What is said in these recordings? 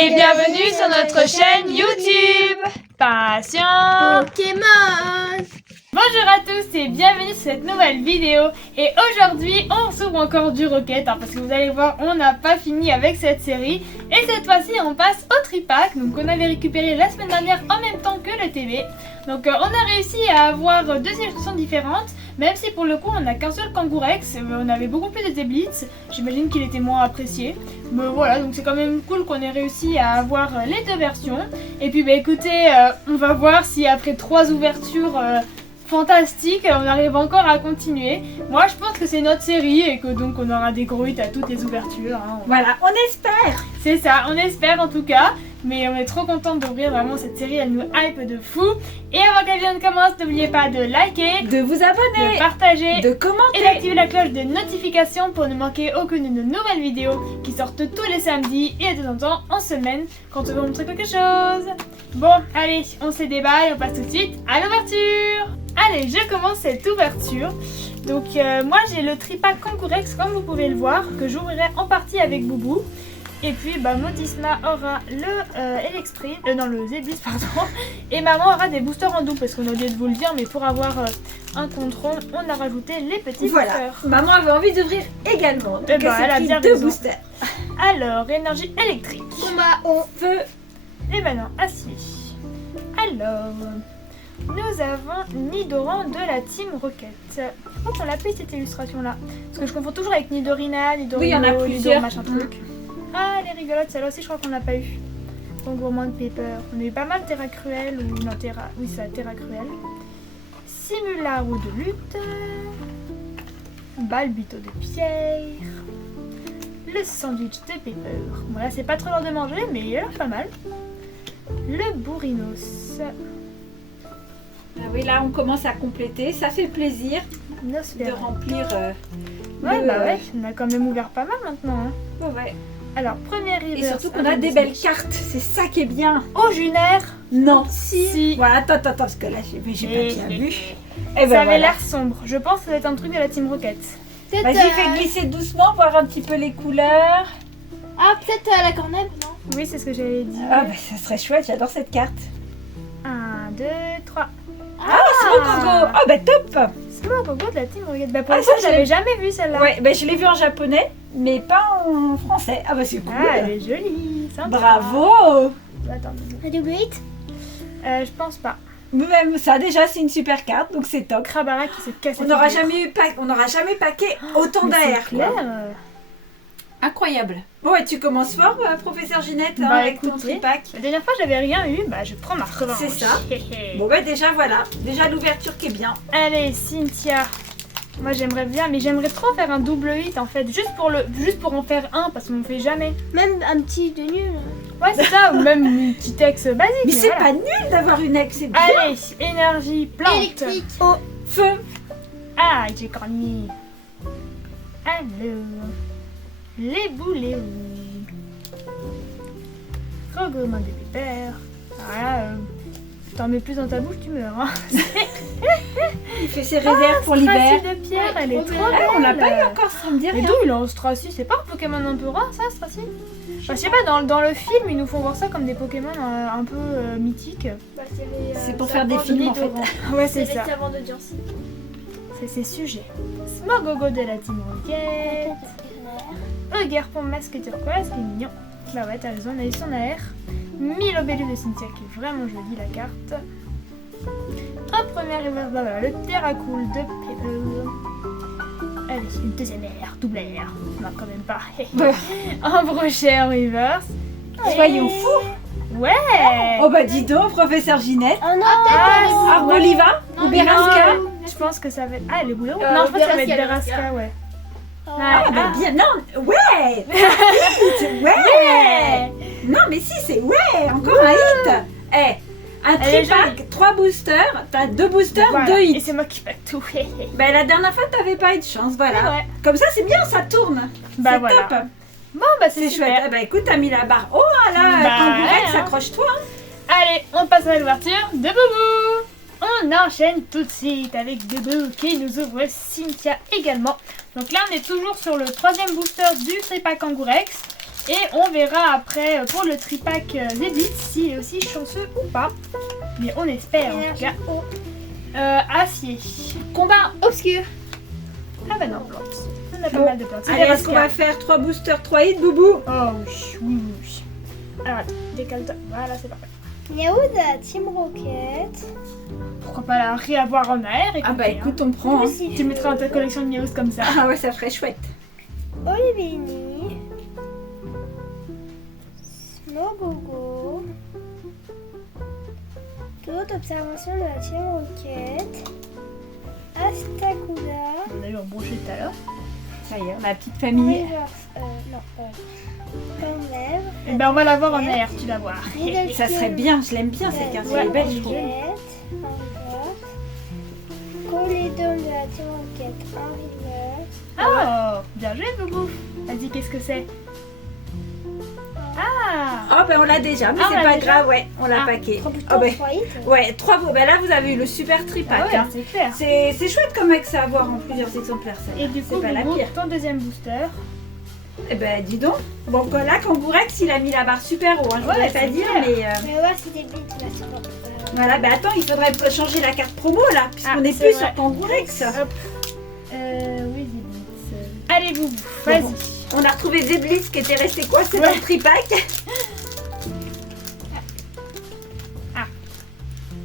et bienvenue sur notre chaîne YouTube Passion Pokémon. Bonjour à tous et bienvenue sur cette nouvelle vidéo. Et aujourd'hui on s'ouvre encore du Rocket parce que vous allez voir, on n'a pas fini avec cette série. Et cette fois-ci on passe au tripack. Donc on avait récupéré la semaine dernière en même temps que le TV. Donc on a réussi à avoir deux illustrations différentes. Même si pour le coup on n'a qu'un seul Kangourex, on avait beaucoup plus de Zeblitz, j'imagine qu'il était moins apprécié. Mais voilà, donc c'est quand même cool qu'on ait réussi à avoir les deux versions. Et puis bah écoutez, on va voir si après 3 ouvertures fantastiques, on arrive encore à continuer. Moi je pense que c'est notre série et que donc on aura des gros hits à toutes les ouvertures. Hein. Voilà, on espère. C'est ça, on espère en tout cas. Mais on est trop contente d'ouvrir vraiment cette série, elle nous hype de fou. Et avant qu'elle vienne commence, n'oubliez pas de liker, De vous abonner, de partager de commenter et d'activer la cloche de notification pour ne manquer aucune de nos nouvelles vidéos qui sortent tous les samedis et de temps en temps en semaine quand on veut montrer quelque chose. Bon, allez, on se débat et on passe tout de suite à l'ouverture. Allez, je commence cette ouverture. Donc moi j'ai le tripack Kangourex comme vous pouvez le voir que j'ouvrirai en partie avec Boubou. Et puis Modisma aura le Elexprint, non le Zeblitz pardon. Et maman aura des boosters en double parce qu'on a oublié de vous le dire, mais pour avoir un contrôle, on a rajouté les petits boosters. Maman avait envie d'ouvrir également. Donc elle a bien deux raison. boosters. Alors, énergie électrique. Combat au feu. Et maintenant, acier. Alors, nous avons Nidoran de la Team Rocket. Je crois qu'on l'a pris cette illustration là. Parce que je confonds toujours avec Nidorina, Nidorino, Oui, il y en a plusieurs. machin truc. Ah, elle est rigolote, celle-là aussi je crois qu'on l'a pas eu. Donc gourmand de Pepper. On a eu pas mal Terra Cruel ou non Terra. Oui, c'est Terra Cruel. Simularo de lutte. Balbito de pierre. Le sandwich de Pepper. Bon là c'est pas trop l'heure de manger mais il a l'air pas mal. Le Bourrinos. Ah oui, là on commence à compléter. Ça fait plaisir de Nosferatu. remplir. Ouais, bah ouais, on a quand même ouvert pas mal maintenant. Hein. Ouais. Alors, première Et reverse. surtout qu'on a des belles cartes. C'est ça qui est bien. Oh, Junaire. Non. Si. Voilà, attends, parce que là j'ai pas bien vu. Et ben Ça avait voilà. l'air sombre. Je pense que ça va être un truc de la Team Rocket. Vas-y, fais glisser doucement, voir un petit peu les couleurs. Ah, peut-être la cornette, non? Oui, c'est ce que j'avais dit. Ah bah ça serait chouette, j'adore cette carte. 1, 2, 3. Ah, Smogogo. Ah bah top. C'est moi, Gogo de la Team Rocket. Bah, pour Ah, le ça, coup, j'avais jamais vu celle-là. Ouais, bah je l'ai vu en japonais, mais pas en français. Ah bah c'est cool. Ah, elle est jolie. Sympa. Bravo. Attends, Un double hit? je pense pas. Même ça déjà c'est une super carte, donc c'est top. Krabara qui se casse. On n'aura jamais paqué autant Mais d'air. c'est clair. Incroyable. Bon et tu commences fort, professeur Ginette, Bah, avec ton écoutez. tripack. La dernière fois, j'avais rien eu. Bah, je prends ma revanche. C'est ça. Bon bah déjà voilà, déjà l'ouverture qui est bien. Allez, Cynthia. Moi j'aimerais bien, mais j'aimerais trop faire un double hit en fait, juste pour en faire un parce qu'on fait jamais. Même un petit de nul. Ouais c'est ça, ou même une petite ex basique. Mais c'est voilà. pas nul d'avoir une ex, c'est bien. Allez, énergie, plante. Électrique. Au feu. Ah, j'ai corni. Alors, les boulets. Regourmand des pépères. Voilà, t'en mets plus dans ta bouche, tu meurs. Hein. Il fait ses réserves pour l'hiver. Stracy de pierre, elle est trop trop belle. Ah, on l'a pas eu encore, ça me dit Mais rien. d'où il est en Stracy? C'est pas un Pokémon un peu rare ça, Stracy? Enfin, je sais pas, dans le film, ils nous font voir ça comme des Pokémon un peu mythiques. Bah, C'est pour faire des films en fait. Ouais, C'est c'est les ça. savants d'audience. C'est ses sujets. Smogogo de la Team Rocket. Egarpon masque turquoise, qui est mignon. Bah ouais, t'as raison, on a eu son AR. Milobellu de Cynthia, qui est vraiment jolie la carte. En première reverse, bah voilà, le Terracool de Pepper. Allez, une deuxième air, double air. Non, quand même pas. Un brochet en reverse. Soyons fous. Ouais. Oh bah dis donc, professeur Ginette. Oh non, Ah, Arboliva ou Beraska. Je pense que ça va être... Ah, les boulets. Euh, Non, je pense que ça va être Beraska, Beraska, ouais. Ah bah Ah. bien, non, ouais. Vite, ouais. Non mais si, c'est ouais, encore un hit. Un Elle est tripack, 3 boosters, t'as 2 boosters, Voilà. 2 Et hits. c'est moi qui fais tout. Bah la dernière fois t'avais pas eu de chance, voilà. Ouais. Comme ça c'est bien, ça tourne. Bah c'est voilà. top. Bon, bah C'est super. chouette. Ah bah écoute, t'as mis la barre. Oh là, Bah, Kangourex, ouais, hein. accroche-toi. Allez, on passe à l'ouverture de Boubou. On enchaîne tout de suite avec Boubou qui nous ouvre Cynthia également. Donc là, on est toujours sur le 3e booster du tripack Kangourex. Et on verra après pour le tripack Zéblitz s'il est aussi chanceux ou pas. Mais on espère en tout cas. Acier. Combat obscur. Ah bah non, plantes. On a pas mal de plantes. C'est Allez, des est-ce qu'on va rascals. faire 3 boosters, 3 hits, Boubou? Oh oui. Alors attends, décale-toi. Voilà, c'est parfait. Niaouz à Team Rocket. Pourquoi pas la réavoir en air et Ah bah écoute, on prend. Hein. tu mettras dans ta collection de Niaouz comme ça. Ah ouais, ça ferait chouette. Olivini. Smogogo. Toute observation de la Team Rocket. Astakuda. On a eu un brochet tout à l'heure. Ça y est, la petite famille. Cornèvre. Et ben on va la voir en air, tu vas voir. Ça serait bien, je l'aime bien cette carte, elle est belle, je trouve. Colédome de la Team Rocket en river. Oh, bien joué Boubou. Vas-y, qu'est-ce que c'est? Ah, Oh ben on l'a déjà, mais Ah, on c'est l'a pas déjà grave, ouais, on l'a paqué. 3 Oh boosters, ben, 3 hits. ouais, 3 beaux. Ben là vous avez eu le super tripack. ah ouais, Hein. c'est clair. C'est chouette comme mec ça à avoir en plusieurs exemplaires. Ça. Et du coup, c'est pas la Boubou, pire. ton deuxième booster. Eh ben dis donc. Bon là Kangourex il a mis la barre super haut, hein, je Ouais, voudrais c'est pas dire, clair. mais On va voir si des bits là c'est bon. voilà. Ben attends, il faudrait changer la carte promo là, puisqu'on Ah, n'est c'est plus vrai. sur Kangourex. Hop. Oui, Zéblitz. Allez Boubou, vas-y. Bon. On a retrouvé Zéblitz qui était resté coincé Ouais. dans le tripack.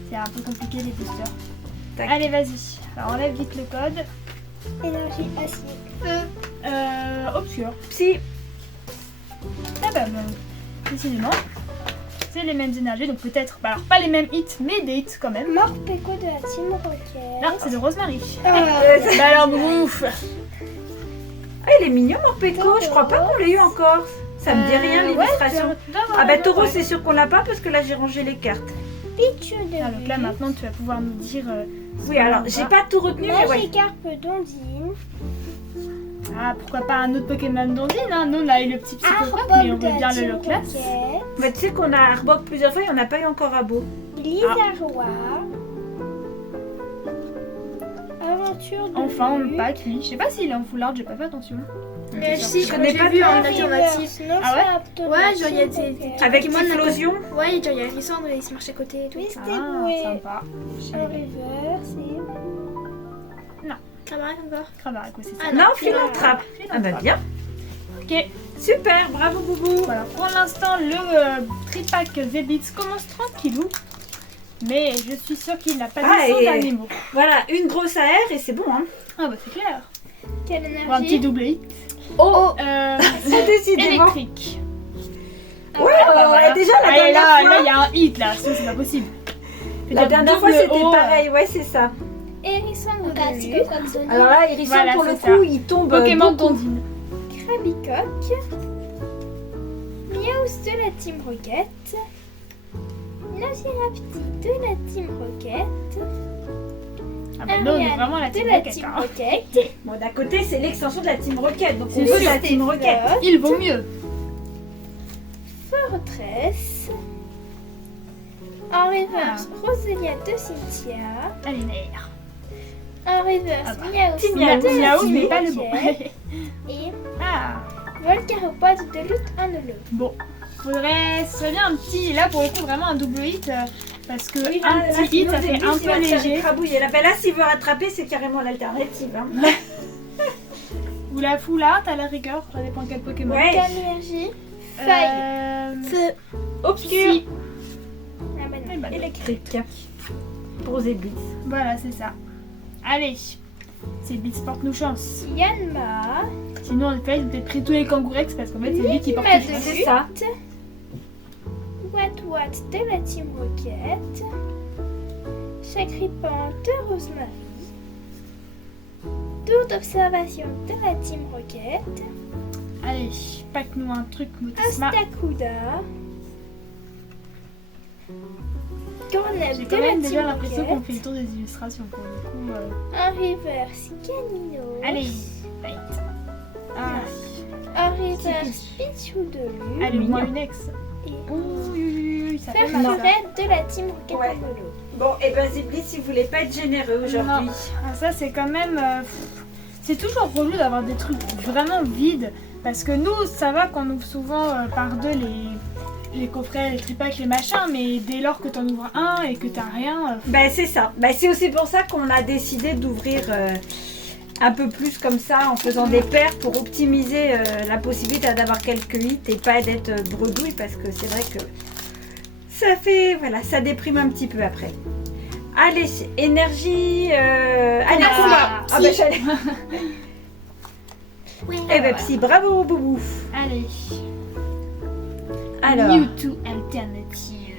C'est un peu compliqué les boosters. Tac. Allez, vas-y. Alors enlève vite le code. Énergie acier. Obscur. Psy. Ah bah, décidément. C'est les mêmes énergies, donc peut-être, bah alors pas les mêmes hits, mais des hits quand même. Morpeko de la Team Rocket. Là, c'est de Rosemary. Euh, Bah alors, ouf. Ah il est mignon mon Péco, je crois pas qu'on l'ait eu encore. Ça me dit rien l'illustration. Ah bah Taureau c'est sûr qu'on l'a pas parce que là j'ai rangé les cartes. Pichu de Ah, donc là maintenant tu vas pouvoir nous dire. Oui alors j'ai pas tout retenu mais ouais. Magikarp Dondine. Ah, pourquoi pas un autre Pokémon d'Ondine, hein. Nous on a eu le petit psychopathe, Arbok mais on de veut la bien le Team Loclas. Rocket. Bah, tu sais qu'on a Arbok plusieurs fois et on n'a pas eu encore Abo. Blizzardois. Aventure de Enfin, on vue. le pack lui. Je sais pas s'il est en foulard, j'ai pas fait attention. Mais si, Je quand connais j'ai pas vu de en River, alternative. Ah ouais Nosferatu de Ouais, la genre, il y a Team des- Rocket. Avec Pokémon, Typhlosion. Ouais, genre il y a Lysandre et il se marche à côté et tout. Twisted Ah, Way. sympa. En river, c'est. Crabarak encore. Crabarak aussi, c'est Ah ça. Non, Philanthrape. Ah bah bien. Ok, Super, bravo Boubou. voilà. Pour l'instant, le tripack Zéblitz commence tranquillou. Mais je suis sûre qu'il n'a pas Ah, dit son et- dernier mot. Voilà, une grosse AR et c'est bon hein. Ah bah c'est clair. Quelle Pour un petit énergie? double hit. Oh, décidément. Électrique. Ouais, Voilà. déjà la Allez, dernière là, fois. il y a un hit là, sinon c'est pas possible. La dernière fois Double c'était O, pareil, ouais c'est ça. Hérisson de Regarde, c'est vue. pas comme Sony. Alors là, Hérisson Voilà, pour le c'est coup, ça. il tombe Pokémon beaucoup. d'Ondine. Krabicoque. Miaus de la Team Rocket. Nosirapti de la Team Rocket. Ah bah non, on est Ariane vraiment la de team la Rocket, Team hein. Rocket. Bon, d'un côté, c'est l'extension de la Team Rocket, donc on C'est veut sûr. la Team Rocket. Il vaut mieux. Fortress. En reverse, Roselia de Cynthia. Allez, Nair. En reverse, Ah bah. Miaus Petit de Miaou, la Miaou, Team mais pas le bon. Rocket. Et Ah, Volcaropode de lutte en holo. bon. Ce serait bien un petit, là pour le coup, vraiment un double hit. Parce que Oui, un là, petit hit, sinon, ça fait Zéblitz, un il va peu te faire léger. écrabouiller. Là, ben là, s'il veut rattraper, c'est carrément l'alternative. Hein. Ou la foulard, à la rigueur, ça dépend quel Pokémon. Ouais. Quelle énergie? Faille. Feu. Obscur. Si. Ah bah non. Eh ben, Électrique. Pour Zéblitz. Voilà, c'est ça. Allez. C'est Blitz porte nous chance. Yanma. Sinon, en fait, ils ont peut-être pris tous les Kangourex parce qu'en fait, c'est lui qui porte Ligma nous de chance. C'est ça. Wat de la Team Rocket. Chagripan de Rosemary. Toute observation de la Team Rocket. Allez, pack-nous un truc, Motisma. Astakuda. Cornel J'ai de quand la même déjà Team l'impression qu'on Rocket. fait le tour des illustrations pour le coup. Un reverse Canino. Allez, fight. Ah, Un reverse Pichou de Lu. allez, au moins une ex. Et Ouh, ça fait Faire mal. ça. Furette de la Team Rocket Ouais. en holo. Bon, et ben Zéblitz, il voulait pas être généreux aujourd'hui. Non. Ah, ça, c'est quand même. C'est toujours relou d'avoir des trucs vraiment vides. Parce que nous, ça va qu'on ouvre souvent par deux les coffrets, les tripacks, les machins, mais dès lors que t'en ouvres un et que t'as rien... Ben c'est ça. Ben, c'est aussi pour ça qu'on a décidé d'ouvrir un peu plus comme ça, en faisant des paires pour optimiser la possibilité d'avoir quelques hits et pas d'être bredouille, parce que c'est vrai que ça fait... Voilà, ça déprime un petit peu après. Allez, énergie... allez, combat. Ah ben j'allais... Oui. Eh ben psy, bravo Boubou. Allez. Alors, Mewtwo alternative.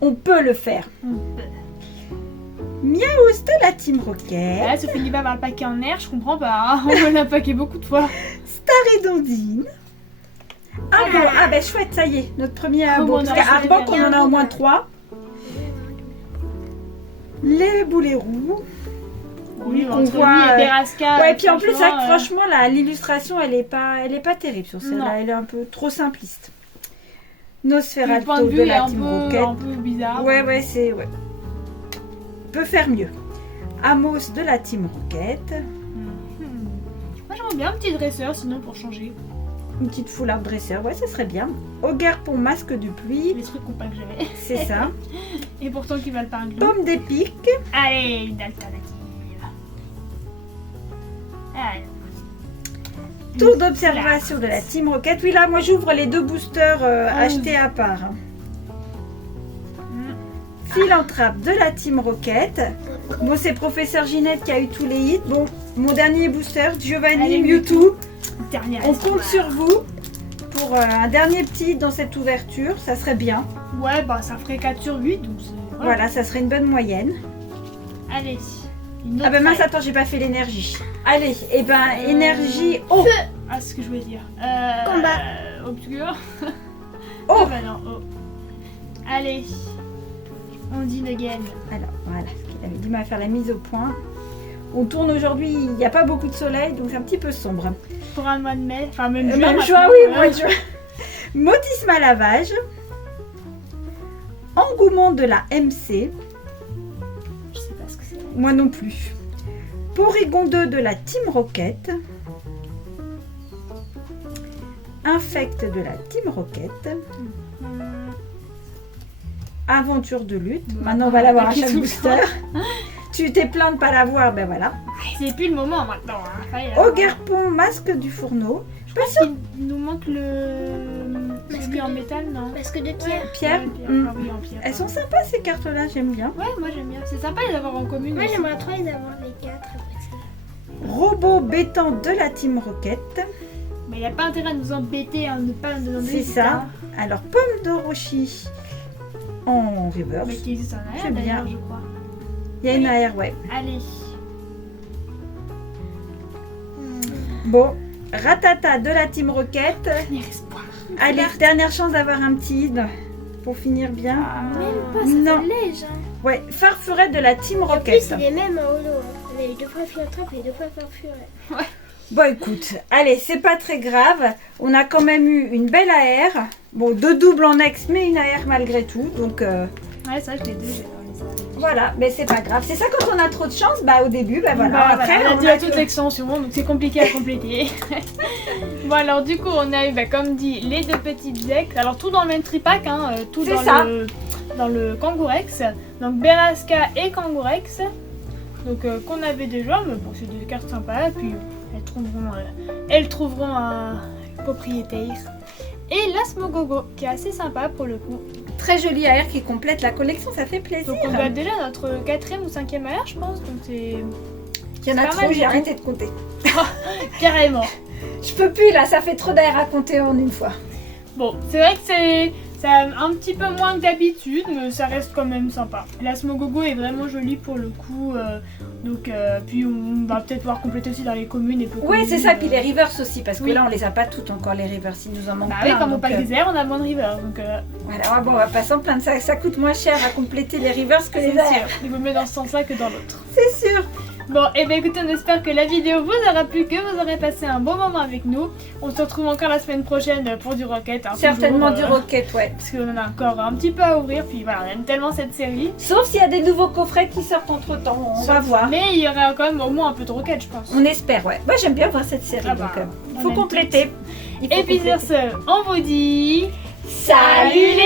on peut le faire. On peut. Miaous de la Team Rocket. Là, Sophie va avoir le paquet en air, je comprends pas. Hein. On me l'a paqué beaucoup de fois. Staridondine. Ah bon, ah ben chouette, ça y est, notre premier Oh, beau. on Parce a qu'à reçu Arbok, les on en a au moins 3. Les boulets roux. Oui, qu'on entre voit, lui et Beraska. Ouais, et puis en plus, c'est vrai que franchement, franchement, l'illustration, elle est pas terrible sur Non. celle-là. Elle est un peu trop simpliste. le point Nosferatu de vue de est la un Team peu, Rocket. un peu bizarre. Ouais, c'est... Ouais. Peut faire mieux. Amos de la Team Rocket. Moi, j'aimerais bien un petit dresseur, sinon, pour changer. Une petite foulard dresseur, ouais, ça serait bien. Ogarpon masque de pluie. Les trucs qu'on pas que j'avais. C'est ça. Et pourtant, qui valent pas un glou. Pomme d'épic. Allez, une alternative. Allez. Tour d'observation de la Team Rocket. Oui, là, moi, j'ouvre les 2 boosters achetés à part. Philanthrape de la Team Rocket. Bon, c'est Professeur Ginette qui a eu tous les hits. Bon, mon dernier booster, Giovanni, Allez, Mewtwo. Dernière On espoir. compte sur vous pour un dernier petit hit dans cette ouverture. Ça serait bien. Ouais, bah ça ferait 4 sur 8, donc c'est... Voilà, ça serait une bonne moyenne. Allez. Une autre Ah ben mince, feuille. attends, j'ai pas fait l'énergie. Allez, et ben énergie. Oh, Ah, c'est ce que je voulais dire. Combat. Obscur. Oh. Ah bah non, oh. Allez. On dit again. alors voilà, ce qu'il avait dit m'a faire la mise au point. On tourne aujourd'hui, il n'y a pas beaucoup de soleil, donc c'est un petit peu sombre. Pour un mois de mai. Enfin, même juin. Même maintenant, juin, oui, mois de juin. Motisma lavage. Engouement de la MC. Je sais pas ce que c'est. Moi non plus. Porygon 2 de la Team Rocket. Infect de la Team Rocket. Aventure de lutte. Bon, Maintenant, on va l'avoir à paquet chaque tout le booster. Tu t'es plaint de pas l'avoir, ben voilà. C'est plus le moment maintenant. Hein. Ça y est, Ogarpon, masque du fourneau. Je pense qu'il nous manque celui en métal, non? Masque de pierre. Pierre. Ouais, pierre. Mm. Ah oui, en pierre. Elles sont sympas ces cartes-là, j'aime bien. Ouais, moi j'aime bien. C'est sympa de les avoir en commune. Moi aussi. j'aimerais trop les avoir les 4 après ça. Robot bétant de la Team Rocket. Mais il n'y a pas intérêt à nous embêter, à ne pas nous demander. C'est ça. Alors, pomme d'Orochi en reverse. Mais qui existe en arrière J'aime d'ailleurs, bien. je crois. Il y a une AR, ouais. Allez. Bon, Ratata de la Team Rocket. Dernier espoir. Allez, dernière chance d'avoir un petit hit pour finir bien. Même pas, ça Non. fait léger. Hein. Ouais, Farfuret de la Team En plus, Rocket. il est même en holo. Hein. Il a eu 2 fois Philanthrope et 2 fois Farfuret. Bon, écoute, allez, c'est pas très grave. On a quand même eu une belle AR. Bon, 2 doubles en ex, mais une AR malgré tout. Donc, Ouais, ça, je l'ai deux. j'ai voilà, mais c'est pas grave. C'est ça quand on a trop de chance, bah au début, bah voilà. Bah, Après, voilà, on a on dit a à toute que- l'extension, donc c'est compliqué à compléter. Bon, alors du coup, on a eu, bah, comme dit, les 2 petites decks. Alors tout dans le même tripack, hein, tout C'est dans ça. dans le Kangourex. Donc Beraska et Kangourex. Donc qu'on avait déjà, mais bon, c'est des cartes sympas. Puis elles trouveront un propriétaire. Et l'Asmogogo, qui est assez sympa pour le coup. Très jolie AR qui complète la collection, ça fait plaisir. Donc on doit être déjà à notre 4e ou 5e AR, je pense. Donc c'est Il y en a c'est pas trop, mal du j'ai tout. arrêté de compter. carrément. Je peux plus là, ça fait trop d'AR à compter en une fois. Bon, c'est vrai que c'est un petit peu moins que d'habitude, mais ça reste quand même sympa. L'Asmogogo est vraiment joli pour le coup. Puis on va peut-être pouvoir compléter aussi dans les communes et peu Oui, communes, c'est ça, puis les rivers aussi, parce que oui. là on les a pas toutes encore les rivers, il nous en manque Bah oui, plein. comme au donc, pack des airs, on a moins de river. Donc voilà, ouais, bon, on va pas s'en plaindre, ça coûte moins cher à compléter les rivers que c'est les AR. sûr. Il vaut mieux dans ce sens-là que dans l'autre. C'est sûr. Bon, et bien écoutez, on espère que la vidéo vous aura plu, que vous aurez passé un bon moment avec nous. On se retrouve encore la semaine prochaine pour du Rocket. Hein, Certainement toujours, du Rocket, ouais. Parce qu'on en a encore un petit peu à ouvrir, puis voilà, on aime tellement cette série. Sauf s'il y a des nouveaux coffrets qui sortent entre temps, on va voir. Mais il y aura quand même au moins un peu de Rocket, je pense. On espère, ouais. Moi j'aime bien voir cette série, Ah bah, donc on faut aime compléter. Il faut Et puis sur compléter. ce, on vous dit... Salut